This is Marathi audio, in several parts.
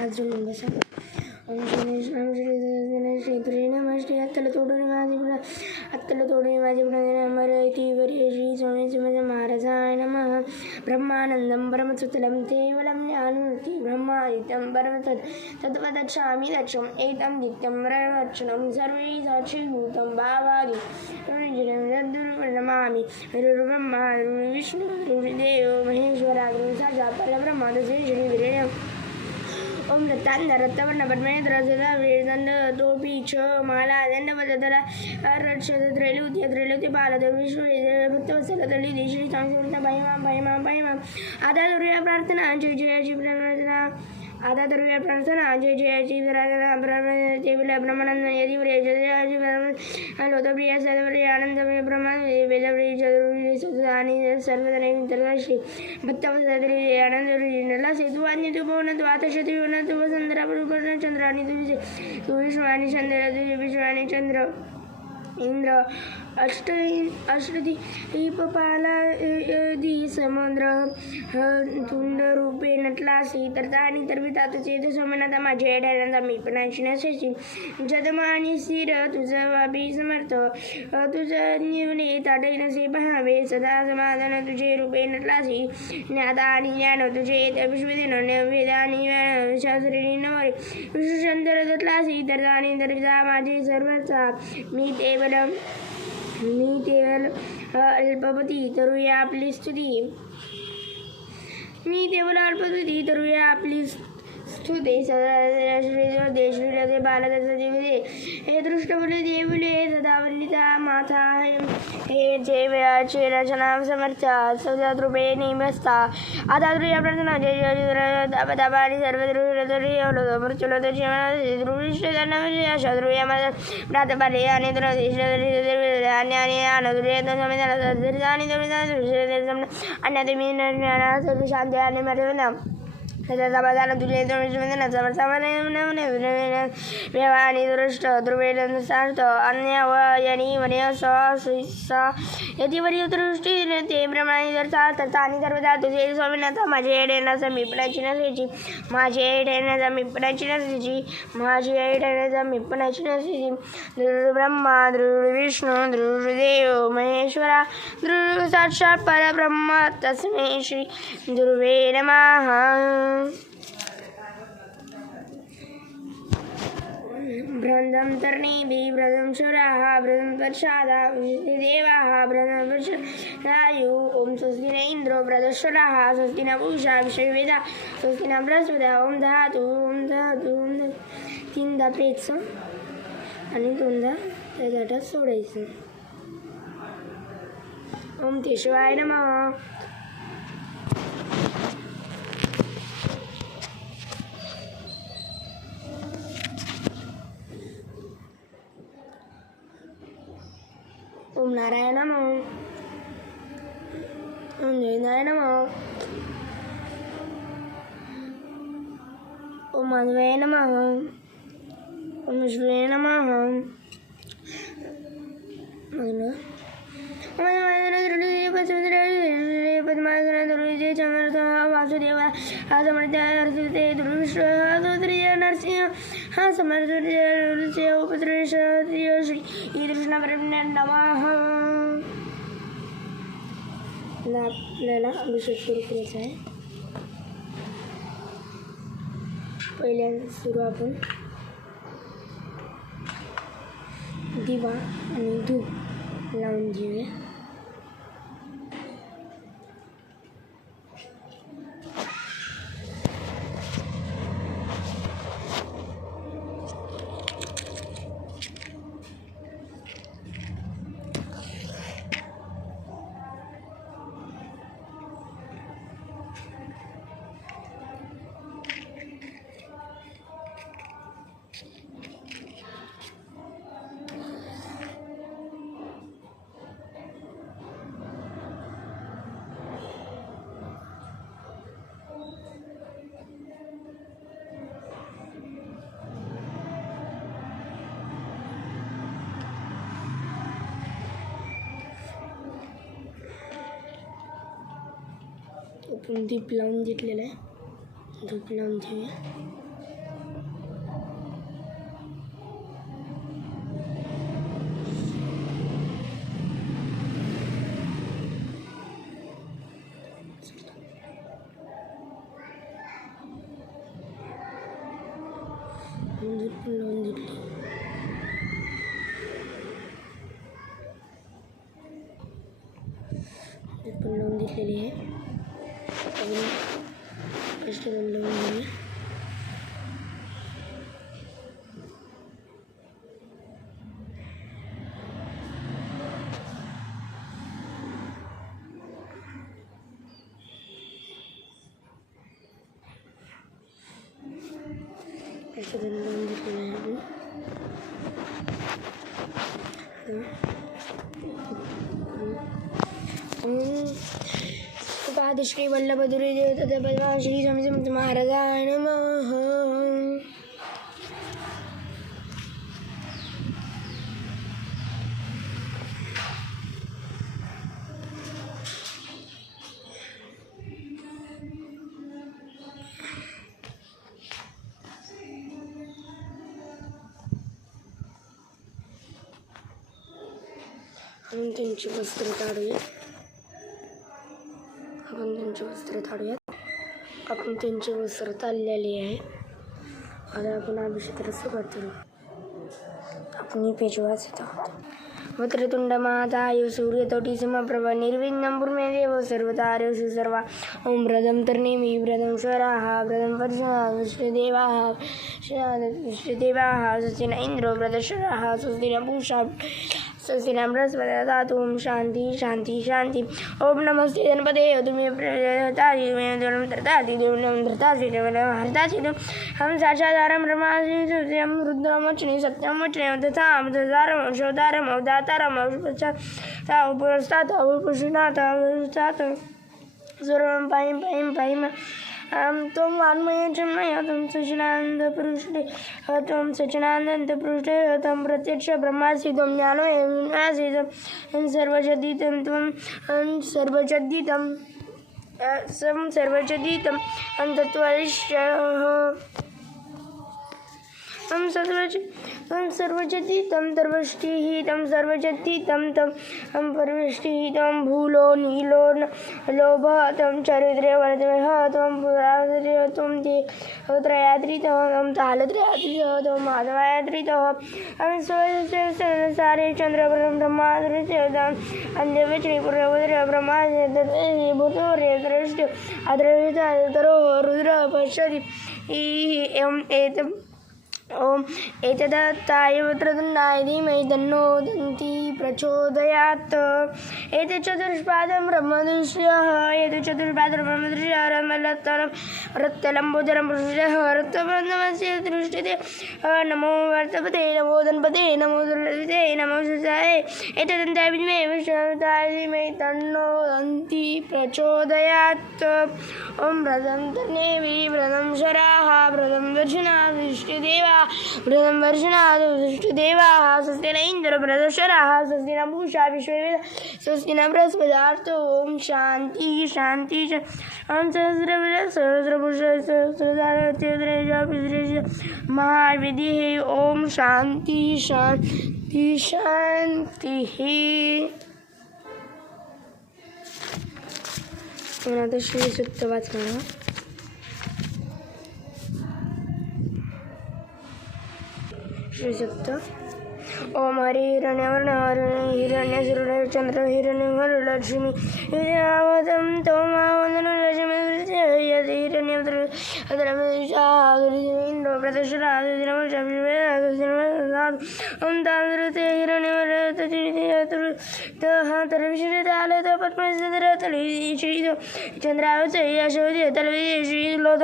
अजून बसा. ओम श्री श्री नमः श्री अत्तल तोडून माझे पुढे अत्तल तोडून माझे पुढे मरती वरी श्री स्वामी समर्थ महाराजाय नमः. ब्रह्मानंदं परमसुतलं केवलं ज्ञानमूर्ति ब्रह्मादित्यं परमसत् तत्त्वदक्षामि दक्षम् एतं नित्यं प्रवचनं सर्वे साक्षीभूतं भावादि नमामि. गुरुर्ब्रह्मा गुरुर्विष्णु गुरुर्देवो महेश्वरा गुरु साक्षात् परब्रह्म तस्मै श्री गुरुवे ओम दत्तांना रत्तवर्ण पद्मनेत्र सदा वेदंड टोपी छ माला दंडवदधरा त्रैलोक्य त्रैलोक्य पालद विष्णू भक्तवत्सल तळी देशी सांस्कृत महिमा आता दुर्या प्रार्थना जय जयाची प्रार्थना आता दुर्या प्रार्थना जय जयाची प्रार्थना ब्रह्मानंद यदि जयाची लोकप्रिय सर्वप्रिय आनंदमय ब्रह्मा वेदप्रिय चतुर्विध सुधानी सर्वश्री भक्तवत्सल आनंद सेतु आणि तू पवन तू आता शत्रुवन तू वसंतरा चंद्रानी तुझे तू विष्णू आणि चंद्र तुझे विष्णू आणि चंद्र इंद्र अष्टदीपपाला दी समुद्र तुंड रूपे नटलासी तर आणि तरविता तुझे सोमनाथा माझे येड्यानंदा मी पण नसायची जदमानी स्थिर तुझं वाबी समर्थ तुझं निवले ताटे नसे पहावे सदा समाधान तुझे रूपे नटलासी ज्ञाता आणि ज्ञान तुझे विश्वदेन वेद आणि शास्त्री नवरे विष्णुचंद्र दत्लासी तर आणि तरविता माझे सर्वचा मी केवळ अल्पपती तरुया आपली स्तुती मी केवळ अल्पपती तरुया आपली स्तुते श्री बालदाचा देवले हे दृष्टबुले देवले सदावल्लिता माता हे जय वेळाचे रचना समर्था सौदात रूपे निमस्ता आता तुझ्या प्रार्थना जय दाबा आणि सर्व शत्रुया माझा प्रातपाले आणि आणि शांती आणि मर्यादा समाधान तुझे व्यवहानी दृष्ट ध्रुवेन सार्थ अन्यवयनी वनय यदीवरील दृष्टी ते प्रमाणे जर चालतात आणि सर्वदा तुझे स्वामीनाथ माझे येण्याचा मिपणाची नसायची माझे येण्याचा मिपणाची नसायची माझी येण्याचा मिपणाची नसायची ब्रह्मा विष्णू देव महेश्वरा साक्षात परब्रह्म तस्मै श्री गुरुवे नमः. ब्रह्मं तर्णीभिः ब्रह्मं शूराः ब्रह्मं प्रसादाः देवाः ब्रह्मं प्रसादायु. ओम स्वस्ति न इंद्रो वृद्धश्वराः स्वस्ति न पूषा विश्ववेदा स्वस्ति न बृहस्पती. ओम धातु ओम धातु ओम धातु 3दा प्रेचं आणि 2दा त्या जाटात सोडायचं. ओम केशवाय नमः. ओम नारायण नमः. ओम जयनाय नमः. ओम माधवाय नमः. ओम विष्णुवे नमः. वासुदेवा हा समर्थ नरसिंह हा समर्थ उपत्र श्री कृष्ण नमः. आपल्याला अभिषेक सुरू करायचा आहे. पहिल्यांदा सुरू आपण दिवा आणि धूप लावून घेऊया. आपण दीप लावून घेतलेला आहे. धूप लावून घेऊया. लोन घेतली. पण लोन घेतलेली आहे. कस्टमर लोन घेऊया. लोन घेतलेलं आहे. पाद श्री वल्लभधुरी देवता श्री स्वामी समर्थ महाराजाय नमः. आपण त्यांची वस्त्र काढूयात. आपण त्यांची वस्त्र ताळलेली आहे. आता आपण अभिषेकाला सुरुवात करू. आपण ही पेज वाचत आहोत. वक्रतुंड महाकाय सूर्यकोटी समप्रभा निर्विघ्नं कुरु देव सर्वकार्येषु सर्वदा. ओम व्रतं तर्णेमि व्रतं स्वराः व्रतं वर्षा विष्णुदेवाः स्वस्ति न इन्द्रो वृद्धश्रवाः स्वस्ति न पूषा स्वस्ति न बृहस्पतिः ददातु. ओम शांति शांति शांति. ओम नमस्ते गणपते तुम्हें प्रदाति हम साक्षाधारं ब्रह्मास्मि सत्यं रुद्रमोचने सत्यं वचने तथा तदारं अवतारं अवतारं अवपश्चात् उपरस्तात् उपपुष्णात् अवस्तात् सर्वं पाहिं त्वं वाङ्मये चिन्मय त्वं सच्चिदानन्दपुरुषे त्वं सच्चिदानन्दपुरुषे त्वं प्रत्यक्ष ब्रह्मासि त्वं ज्ञानमयमासि त्वं सर्वजदितं सर्वजदितं तत्त्वरिष्ठः तं सर्वजदितं सर्वष्टिः तं सर्वजदितं तं परवृष्टिः तं भूलो नीलो लोभः तं चरित्रे वर्धवः तं पुरात्रिः तं त्रयात्रितः तं तालत्रयात्रितः तं माधवायात्रितः तं सारे चन्द्रपरं ब्रह्माद्रितं अन्यवचनीपुरवद्र ब्रह्माद्रि भूतोर्य दृष्ट अद्रवितरो रुद्र पश्यति एवं ओम एतदत्ताय वक्रतुण्डाय धीमहि तन्नो दन्ति प्रचोदयात्. एतच्चतुष्पादं ब्रह्मदृश्यः एतच्चतुष्पादं ब्रह्मदृश्यः रमलत्तरं रक्तलम्बोदरं पुरुषः रक्तवर्णमस्य दृष्टिते. नमो वर्तपते नमो धनपते नमो दुर्लभते नमो सुजाय. एतदन्ताय विद्महे विष्णुदेवाय धीमहि तन्नो दन्ति प्रचोदयात्. ओम व्रतं तर्णेमि व्रतं शराः व्रतं दर्शनात् विष्णुदेवा व्रतं वर्षणात् विष्णुदेवाः स्वस्ति न इन्द्रो वृद्धश्रवाः स्वस्ति न पूषा विश्ववेदाः स्वस्ति न बृहस्पतिः. ओम शांति शांति. ओम सहस्रपुरुष सहस्रधारत्यद्रेश महाविधिः. ओम शांति शांति शांतिः. आता श्री सूक्त वाचणार. श्री सूक्त. ओम हरि हिरण्यवर्ण हिरण्यसूर्य चंद्र हिरण्यवर लक्ष्मी हिरण्यवतं तोमावन्दन लक्ष्मी हिरण्यवत्र इंद्र प्रदर्शनात् ओम तांद्रते हिरण्यवर तरविश्रितालय पद्मसदर तलि श्री चंद्रावत यशोदय तलवि श्री लोद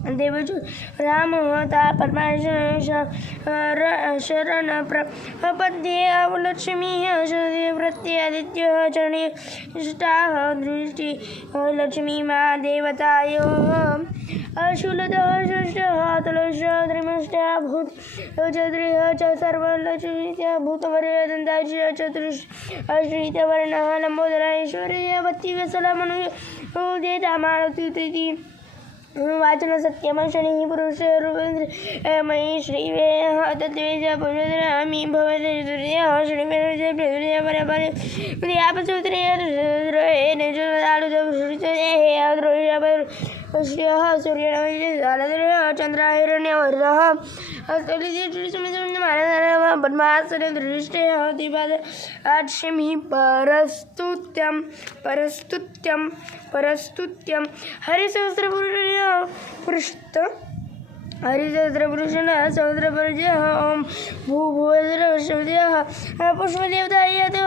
देवजु राम ता परमेश्वर शरण प्रपद्ये लक्ष्मी शरदे प्रत्यादित्य चरणे इष्टाः दृष्टि लक्ष्मी मा देवतायो अशूलतः षष्ठः तुलशः त्रिमष्टः भूत चतुर्ः च सर्वलक्ष्मीत्य भूतवर्यदन्ताय चतुर्ष अश्रितवर्णः लम्बोदरेश्वर्य भक्तिवत्सलमनु देता मानति वाचन सत्यमशनि पुरुष मयि श्रीवे तद्वेज पुरुषरामी भवते श्रीवे परपरे श्रियः सूर्यः चंद्रः हिरण्यवर्धः पद्मासनदृष्टयः दिवादक्षिमिः परस्तुत्यं परस्तुत्यं परस्तुत्यं हरिसहस्रपुरुषः पृष्ठ हरिसहस्रपुरुषः सहस्रपर्जयः ॐ भूभुवस्रवशव्यः पुष्पदेवता यतो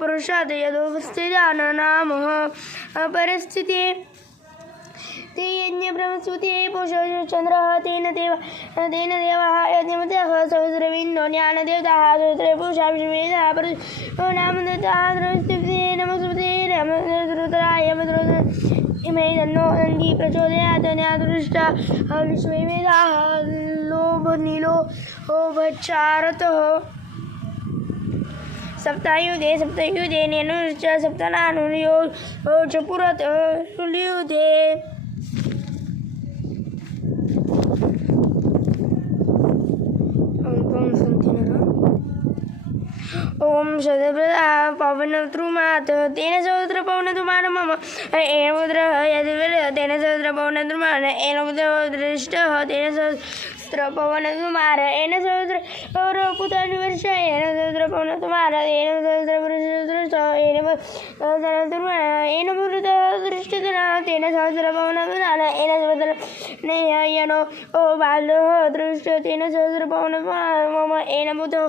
पुरुषात् यदोपस्थितान् नामः परिस्थिते ते यज्ञब्रह्मस्तुते पुरुषचन्द्रः तेन देवाः यज्ञमतः सहस्रविन्दो ज्ञानदेवताः सहस्रे पुरुषा विश्ववेदाः नामदेवताः द्रवस्तुते नमस्ते नमरुद्राय इमे तन्नो नन्दी प्रचोदयात् न्यादृष्टा विश्ववेदाः लोभचारतः सप्तायुधे सप्तयुधे नेनुश्च सप्तनानुर्यो च पुरतः सुलयुधे ओम शतप्रदा पवनद्रुमात् तेन सहस्रपवनद्रुमान् मम येन पुत्रः यद्विल तेन सहस्रपवनद्रुमान् येन पुत्रः तेन सहस्रपवनद्रुमान् येन सहस्रपुत्रानिवर्ष येन सहस्रपवनद्रुमान् येन सहस्रपुरुषदृष्टः येन पुत्रः दृष्टधनः तेन सहस्रपवनद्रुमान् येन सहस्रनेयनो बालः दृष्ट तेन सहस्रपवनद्रुमान् मम येन पुत्रः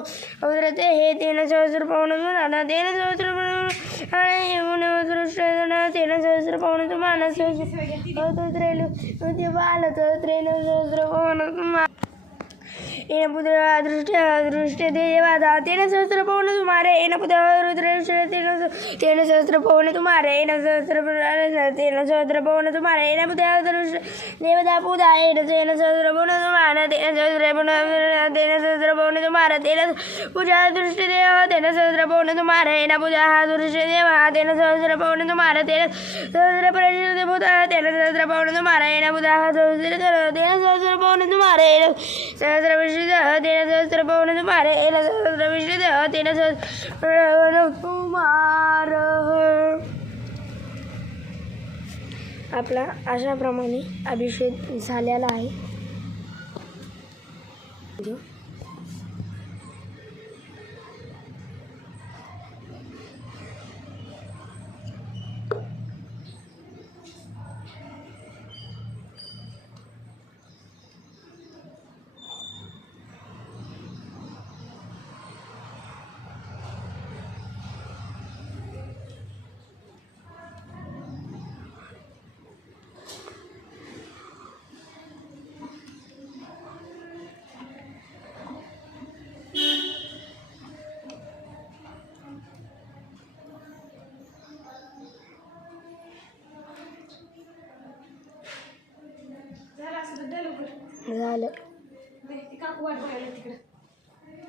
अवृतेः तेन सहस्रपवनद्रुमान् तेन सहस्रपवनद्रुमान् तेन सहस्रपवनद्रुमान् तेन सहस्रपवनद्रुमान् येन पुत्रः दृष्टदेवादा तेन सहस्रपवनद्रुमान् येन पुत्रः रुद्रदृष्ट तेन सहस्रपवनद्रुमान् येन सहस्रपवनद्रुमान् येन पुत्रः देवता पूजा येन सहस्रपवनद्रुमान् तेन सहस्रपवनद्रुमान् तेन पूजा दृष्टदेवः तेन सहस्रपवनद्रुमान् येन पूजा दृष्टदेवः तेन सहस्रपवनद्रुमान् तेन सहस्रपरिषदभूतः तेन सहस्रपवनद्रुमान् येन पूजा तेन सहस्रपवनद्रुमान् येन सहस्रविश्रुतः तेन सहस्रपवनद्रुमान् येन सहस्रविश्रुतः तेन सहस्रपवनद्रुमान्. आपला अशाप्रमाणे अभिषेक झालेला आहे. झालं वाट बघायला तिकडं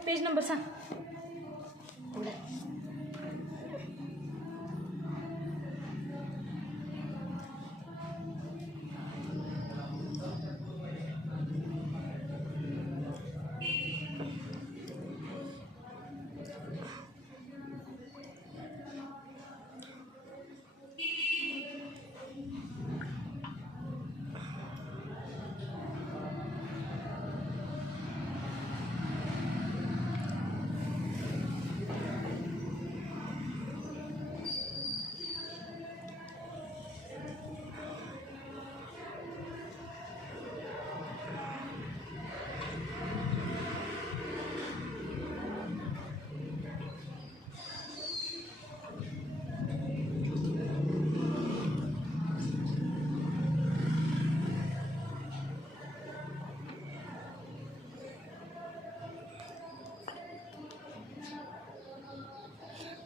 पेज नंबर सांग.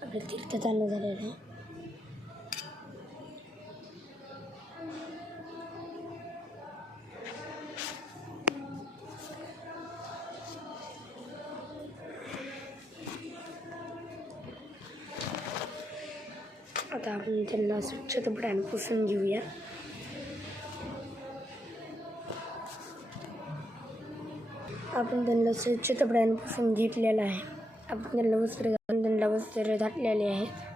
आपलं तीर्थ चालू झालेलं आहे. आता आपण त्यांना स्वच्छ कपड्याने पुसून घेऊया. आपण त्यांना स्वच्छ कपड्याने पुसून घेतलेलं आहे. आपण त्यांना वस्त्र घातलेले आहेत.